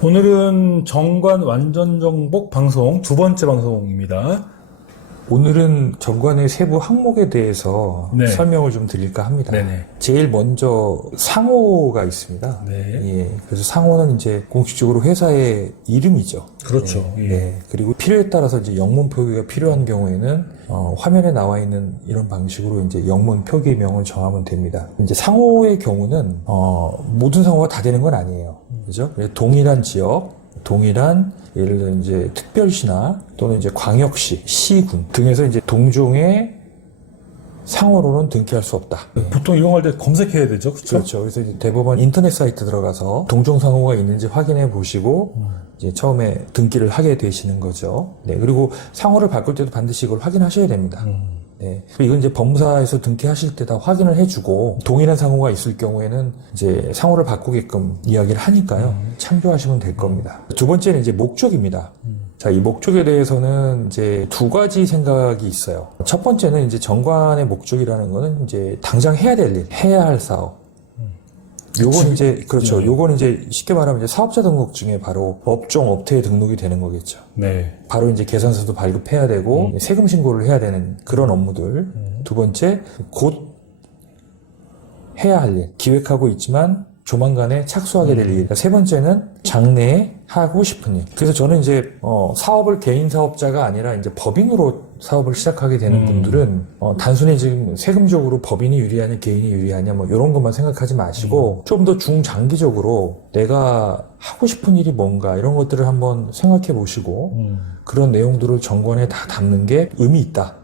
오늘은 정관 완전정복 방송 두 번째 방송입니다. 오늘은 정관의 세부 항목에 대해서 네. 설명을 좀 드릴까 합니다. 네네. 제일 먼저 상호가 있습니다. 네. 예, 그래서 상호는 이제 공식적으로 회사의 이름이죠. 그렇죠. 예, 예. 네. 그리고 필요에 따라서 이제 영문 표기가 필요한 경우에는 화면에 나와 있는 이런 방식으로 이제 영문 표기명을 정하면 됩니다. 이제 상호의 경우는 모든 상호가 다 되는 건 아니에요. 그죠? 동일한 지역, 동일한 예를 들어 이제 특별시나 또는 이제 광역시, 시군 등에서 이제 동종의 상호로는 등기할 수 없다. 보통 이용할 때 검색해야 되죠, 그렇죠? 그렇죠. 그래서 이제 대법원 인터넷 사이트 들어가서 동종 상호가 있는지 확인해 보시고 이제 처음에 등기를 하게 되시는 거죠. 네. 그리고 상호를 바꿀 때도 반드시 이걸 확인하셔야 됩니다. 네. 이건 이제 법무사에서 등기하실 때 다 확인을 해주고 동일한 상호가 있을 경우에는 이제 상호를 바꾸게끔 이야기를 하니까요. 참조하시면 될 겁니다. 두 번째는 이제 목적입니다. 자, 이 목적에 대해서는 이제 두 가지 생각이 있어요. 첫 번째는 이제 정관의 목적이라는 거는 이제 당장 해야 될 일, 해야 할 사업. 요건 이제, 그렇죠. 네. 요건 이제 쉽게 말하면 이제 사업자 등록증에 바로 업종, 업태에 등록이 되는 거겠죠. 네. 바로 이제 계산서도 발급해야 되고, 세금 신고를 해야 되는 그런 업무들. 두 번째, 곧 해야 할 일, 기획하고 있지만 조만간에 착수하게 될 일. 세 번째는 장래에 하고 싶은 일. 그래서 저는 이제 사업을 개인 사업자가 아니라 이제 법인으로 사업을 시작하게 되는 분들은 단순히 지금 세금적으로 법인이 유리하냐 개인이 유리하냐 뭐 이런 것만 생각하지 마시고 좀 더 중장기적으로 내가 하고 싶은 일이 뭔가 이런 것들을 한번 생각해 보시고 그런 내용들을 정관에 다 담는 게 의미 있다.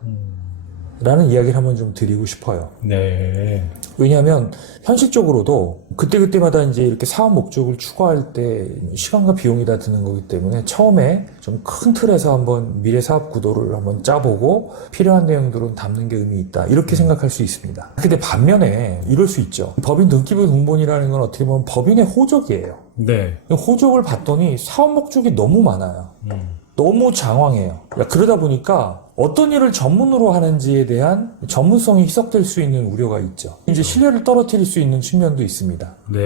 라는 이야기를 한번 좀 드리고 싶어요. 네. 왜냐하면 현실적으로도 그때그때마다 이제 이렇게 사업 목적을 추구할 때 시간과 비용이 다 드는 거기 때문에 처음에 좀 큰 틀에서 한번 미래 사업 구도를 한번 짜보고 필요한 내용들은 담는 게 의미 있다. 이렇게 생각할 수 있습니다. 근데 반면에 이럴 수 있죠. 법인 등기부 등본이라는 건 어떻게 보면 법인의 호적이에요. 네. 호적을 봤더니 사업 목적이 너무 많아요. 너무 장황해요. 그러다 보니까 어떤 일을 전문으로 하는지에 대한 전문성이 희석될 수 있는 우려가 있죠. 이제 신뢰를 떨어뜨릴 수 있는 측면도 있습니다. 네.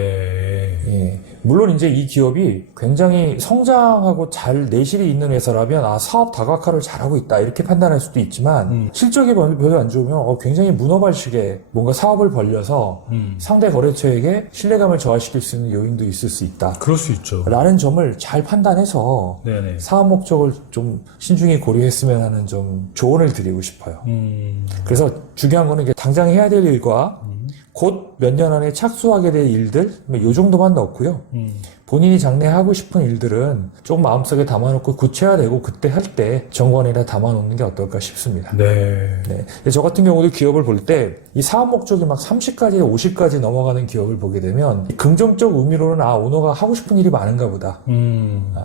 예. 물론 이제 이 기업이 굉장히 성장하고 잘 내실이 있는 회사라면 사업 다각화를 잘하고 있다 이렇게 판단할 수도 있지만 실적이 별로 안 좋으면 굉장히 문어발식에 뭔가 사업을 벌려서 상대 거래처에게 신뢰감을 저하시킬 수 있는 요인도 있을 수 있다. 그럴 수 있죠. 라는 점을 잘 판단해서 네네. 사업 목적을 좀 신중히 고려했으면 하는 좀 조언을 드리고 싶어요. 그래서 중요한 거는 이게 당장 해야 될 일과 곧 몇 년 안에 착수하게 될 일들, 이 정도만 넣고요. 본인이 장래에 하고 싶은 일들은 조금 마음속에 담아놓고 구체화되고 그때 할 때 정관에다 담아놓는 게 어떨까 싶습니다. 네. 네. 저 같은 경우도 기업을 볼 때 이 사업 목적이 막 30까지, 50까지 넘어가는 기업을 보게 되면 긍정적 의미로는 오너가 하고 싶은 일이 많은가 보다.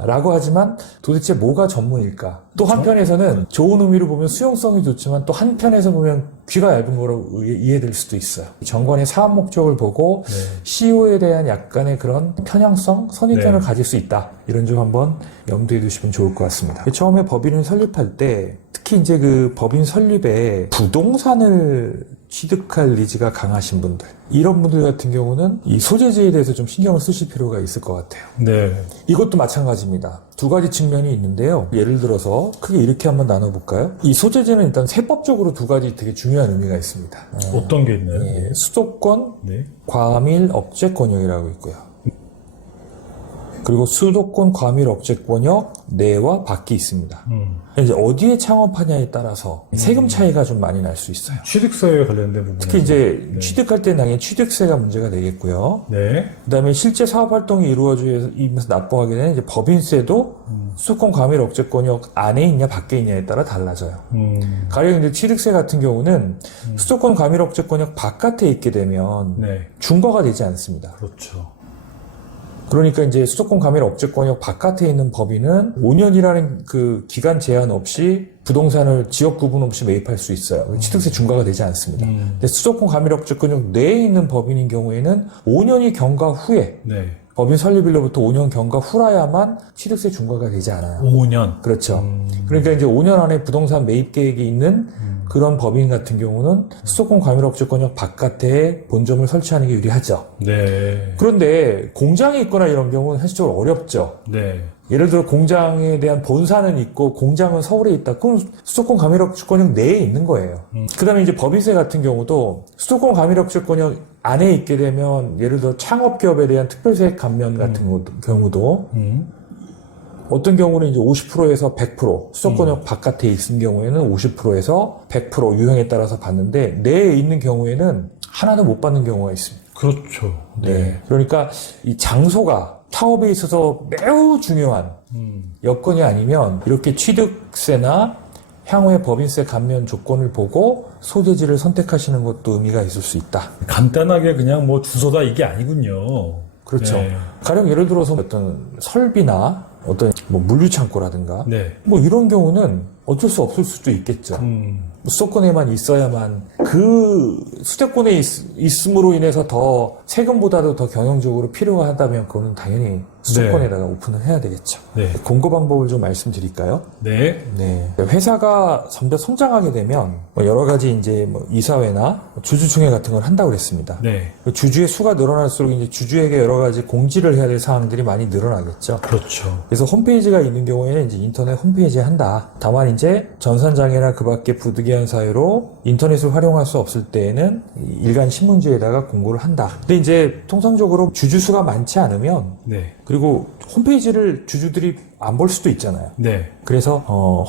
라고 하지만 도대체 뭐가 전문일까? 또 한편에서는 좋은 의미로 보면 수용성이 좋지만 또 한편에서 보면 귀가 얇은 거로 이해될 수도 있어요. 정관의 사업 목적을 보고 CEO에 대한 약간의 그런 편향성, 선입견을 가질 수 있다. 이런 점 한번 염두에 두시면 좋을 것 같습니다. 처음에 법인을 설립할 때 특히 이제 그 법인 설립에 부동산을 취득할 니즈가 강하신 분들 이런 분들 같은 경우는 이 소재지에 대해서 좀 신경을 쓰실 필요가 있을 것 같아요. 네. 이것도 마찬가지입니다. 두 가지 측면이 있는데요. 예를 들어서 크게 이렇게 한번 나눠볼까요? 이 소재지는 일단 세법적으로 두 가지 되게 중요한 의미가 있습니다. 어떤 게 있나요? 예, 수도권, 네. 과밀 억제권역이라고 있고요. 그리고 수도권 과밀 억제권역 내와 밖이 있습니다. 이제 어디에 창업하냐에 따라서 세금 차이가 좀 많이 날 수 있어요. 취득세에 관련된 부분. 특히 이제 취득할 때는 당연히 취득세가 문제가 되겠고요. 네. 그다음에 실제 사업 활동이 이루어지면서 납부하게 되는 이제 법인세도 수도권 과밀 억제권역 안에 있냐 밖에 있냐에 따라 달라져요. 가령 이제 취득세 같은 경우는 수도권 과밀 억제권역 바깥에 있게 되면 네. 중과가 되지 않습니다. 그렇죠. 그러니까 이제 수도권 과밀 억제권역 바깥에 있는 법인은 5년이라는 그 기간 제한 없이 부동산을 지역 구분 없이 매입할 수 있어요. 취득세 중과가 되지 않습니다. 근데 수도권 과밀 억제권역 내에 있는 법인인 경우에는 5년이 경과 후에 네. 법인 설립일로부터 5년 경과 후라야만 취득세 중과가 되지 않아요. 5년. 그렇죠. 그러니까 이제 5년 안에 부동산 매입 계획이 있는 그런 법인 같은 경우는 수도권 과밀업체권역 바깥에 본점을 설치하는 게 유리하죠. 네. 그런데 공장이 있거나 이런 경우는 현실적으로 어렵죠. 네. 예를 들어 공장에 대한 본사는 있고 공장은 서울에 있다. 그럼 수도권 과밀업체권역 내에 있는 거예요. 그 다음에 이제 법인세 같은 경우도 수도권 과밀업체권역 안에 있게 되면 예를 들어 창업기업에 대한 특별세액 감면 같은 경우도 어떤 경우는 이제 50%에서 100% 수도권역 바깥에 있는 경우에는 50%에서 100% 유형에 따라서 받는데 내에 있는 경우에는 하나도 못 받는 경우가 있습니다. 그렇죠. 네. 그러니까 이 장소가 사업에 있어서 매우 중요한 여건이 아니면 이렇게 취득세나 향후의 법인세 감면 조건을 보고 소재지를 선택하시는 것도 의미가 있을 수 있다. 간단하게 그냥 뭐 주소다 이게 아니군요. 그렇죠. 네. 가령 예를 들어서 어떤 설비나 어떤 뭐 물류창고라든가 네. 뭐 이런 경우는 어쩔 수 없을 수도 있겠죠. 수도권에만 있어야만 그 수도권에 있음으로 인해서 더 세금보다도 더 경영적으로 필요가 하다면 그거는 당연히 수도권에다가 오픈을 해야 되겠죠. 네. 공고 방법을 좀 말씀드릴까요? 네. 네. 회사가 점점 성장하게 되면 뭐 여러 가지 이제 뭐 이사회나 주주총회 같은 걸 한다고 그랬습니다. 네. 주주의 수가 늘어날수록 이제 주주에게 여러 가지 공지를 해야 될 사항들이 많이 늘어나겠죠. 그렇죠. 그래서 홈페이지가 있는 경우에는 이제 인터넷 홈페이지에 한다. 다만 이제 전산장애나 그 밖에 부득이한 사유로 인터넷을 활용할 수 없을 때에는 일간 신문지에다가 공고를 한다. 근데 이제 통상적으로 주주 수가 많지 않으면 네. 그리고 홈페이지를 주주들이 안 볼 수도 있잖아요. 네. 그래서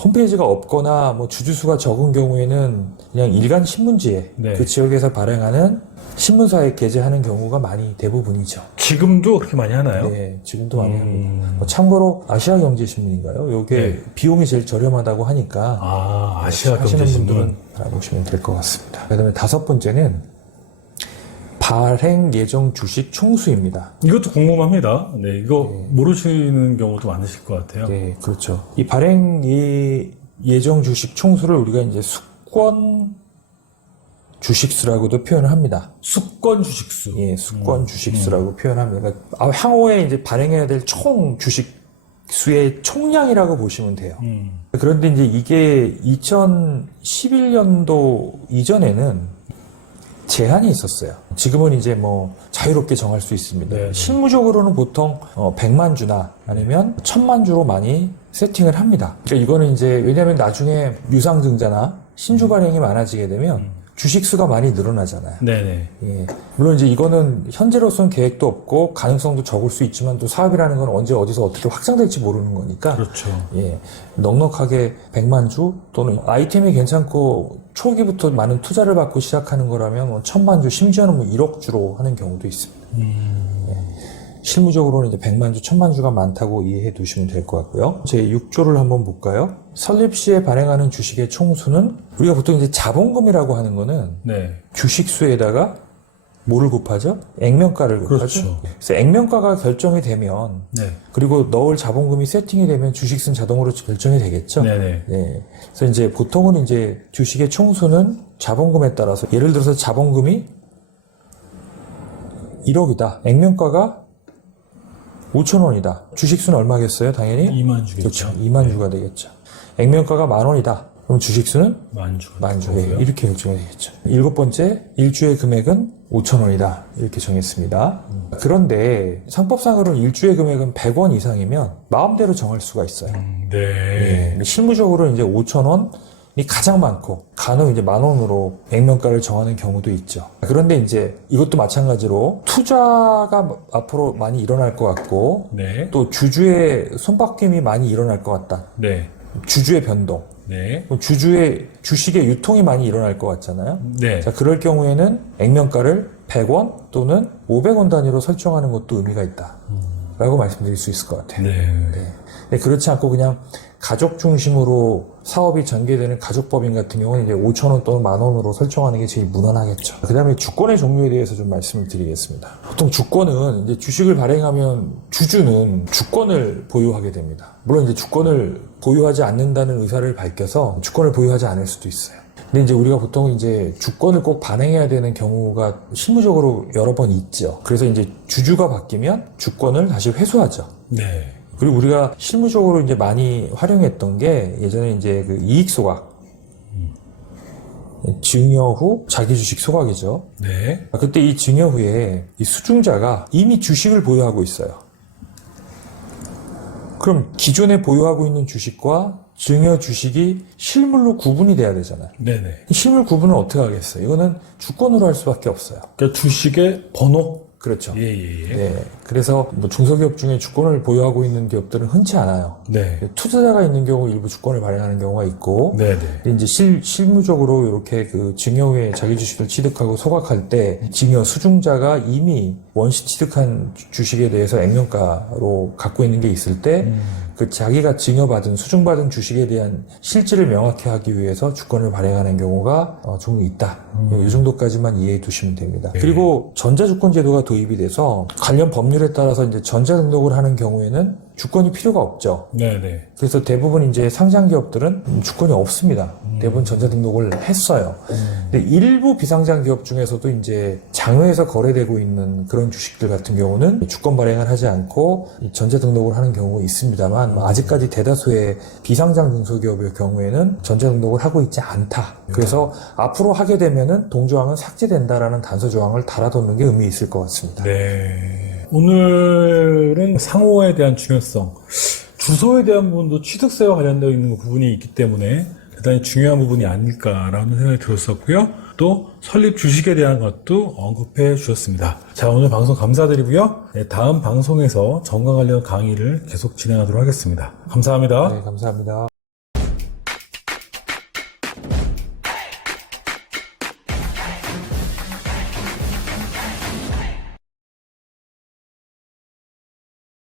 홈페이지가 없거나 뭐 주주 수가 적은 경우에는 그냥 일간 신문지에 네. 그 지역에서 발행하는 신문사에 게재하는 경우가 많이 대부분이죠. 지금도 그렇게 많이 하나요? 네, 지금도 많이 합니다. 참고로 아시아경제신문인가요? 요게 네. 비용이 제일 저렴하다고 하니까 아시아 하시는 경제신문. 분들은 알아보시면 될 것 같습니다. 그다음에 다섯 번째는 발행 예정 주식 총수입니다. 이것도 궁금합니다. 네, 이거 모르시는 경우도 많으실 것 같아요. 네, 그렇죠. 이 발행 예정 주식 총수를 우리가 이제 수권 주식수라고도 표현을 합니다. 수권 주식수. 예, 수권 주식수라고 표현합니다. 그러니까 향후에 이제 발행해야 될 총 주식수의 총량이라고 보시면 돼요. 그런데 이제 이게 2011년도 이전에는 제한이 있었어요. 지금은 이제 뭐 자유롭게 정할 수 있습니다. 네. 실무적으로는 보통 100만 주나 아니면 1000만 주로 많이 세팅을 합니다. 그러니까 이거는 이제 왜냐하면 나중에 유상증자나 신주 발행이 많아지게 되면 주식수가 많이 늘어나잖아요. 네네. 예. 물론 이제 이거는 현재로서는 계획도 없고 가능성도 적을 수 있지만 또 사업이라는 건 언제 어디서 어떻게 확장될지 모르는 거니까 그렇죠. 예, 넉넉하게 100만 주 또는 아이템이 괜찮고 초기부터 많은 투자를 받고 시작하는 거라면 뭐 1000만 주 심지어는 뭐 1억 주로 하는 경우도 있습니다. 예. 실무적으로는 이제 100만 주, 1000만 주가 많다고 이해해 두시면 될 것 같고요. 제 6조를 한번 볼까요? 설립 시에 발행하는 주식의 총수는 우리가 보통 이제 자본금이라고 하는 거는 네. 주식수에다가 뭐를 곱하죠? 액면가를 곱하죠. 그렇죠. 그래서 액면가가 결정이 되면 네. 그리고 넣을 자본금이 세팅이 되면 주식수는 자동으로 결정이 되겠죠. 네네. 예. 그래서 이제 보통은 이제 주식의 총수는 자본금에 따라서 예를 들어서 자본금이 1억이다. 액면가가 5,000원이다. 주식수는 얼마겠어요? 당연히 2만 주겠죠. 그렇죠. 2만 주가 되겠죠. 액면가가 10,000원이다. 그럼 주식수는 10,000주. 만 주. 예, 이렇게 결정이 되겠죠. 일곱 번째, 일주의 금액은 5,000원이다. 이렇게 정했습니다. 그런데 상법상으로는 일주의 금액은 100원 이상이면 마음대로 정할 수가 있어요. 네. 예, 실무적으로 이제 5,000원이 가장 많고 간혹 이제 10,000원으로 액면가를 정하는 경우도 있죠. 그런데 이제 이것도 마찬가지로 투자가 앞으로 많이 일어날 것 같고 네. 또 주주의 손바뀜이 많이 일어날 것 같다. 네. 주주의 변동. 네. 주주의 주식의 유통이 많이 일어날 것 같잖아요. 네. 자, 그럴 경우에는 액면가를 100원 또는 500원 단위로 설정하는 것도 의미가 있다. 라고 말씀드릴 수 있을 것 같아요. 네. 네, 그렇지 않고 그냥 가족 중심으로 사업이 전개되는 가족법인 같은 경우는 이제 5,000원 또는 10,000원으로 설정하는 게 제일 무난하겠죠. 그 다음에 주권의 종류에 대해서 좀 말씀을 드리겠습니다. 보통 주권은 이제 주식을 발행하면 주주는 주권을 보유하게 됩니다. 물론 이제 주권을 보유하지 않는다는 의사를 밝혀서 주권을 보유하지 않을 수도 있어요. 근데 이제 우리가 보통 이제 주권을 꼭 발행해야 되는 경우가 실무적으로 여러 번 있죠. 그래서 이제 주주가 바뀌면 주권을 다시 회수하죠. 네. 그리고 우리가 실무적으로 이제 많이 활용했던 게 예전에 이제 그 이익 소각. 증여 후 자기 주식 소각이죠. 네. 그때 이 증여 후에 이 수중자가 이미 주식을 보유하고 있어요. 그럼 기존에 보유하고 있는 주식과 증여 주식이 실물로 구분이 돼야 되잖아요. 네네. 이 실물 구분을 어떻게 하겠어요? 이거는 주권으로 할 수밖에 없어요. 그러니까 주식의 번호? 그렇죠. 예. 네. 그래서 뭐 중소기업 중에 주권을 보유하고 있는 기업들은 흔치 않아요. 네. 투자자가 있는 경우 일부 주권을 발행하는 경우가 있고, 네네. 이제 실무적으로 이렇게 그 증여 후에 자기 주식을 취득하고 소각할 때 증여 수중자가 이미 원시 취득한 주식에 대해서 액면가로 갖고 있는 게 있을 때 그 자기가 증여받은 수중받은 주식에 대한 실질을 명확히 하기 위해서 주권을 발행하는 경우가 종종 있다. 이 정도까지만 이해해 두시면 됩니다. 네. 그리고 전자주권 제도가 도입이 돼서 관련 법률에 따라서 이제 전자등록을 하는 경우에는 주권이 필요가 없죠. 네네. 그래서 대부분 이제 상장 기업들은 주권이 없습니다. 대부분 전자등록을 했어요. 근데 일부 비상장 기업 중에서도 이제 장외에서 거래되고 있는 그런 주식들 같은 경우는 주권 발행을 하지 않고 전자등록을 하는 경우가 있습니다만 아직까지 대다수의 비상장 중소기업의 경우에는 전자등록을 하고 있지 않다. 그래서 앞으로 하게 되면은 동조항은 삭제된다라는 단서 조항을 달아놓는 게 의미 있을 것 같습니다. 네. 오늘은 상호에 대한 중요성, 주소에 대한 부분도 취득세와 관련되어 있는 부분이 있기 때문에 대단히 중요한 부분이 아닐까라는 생각이 들었었고요. 또 설립 주식에 대한 것도 언급해 주셨습니다. 자, 오늘 방송 감사드리고요. 네, 다음 방송에서 정관 관련 강의를 계속 진행하도록 하겠습니다. 감사합니다. 네, 감사합니다.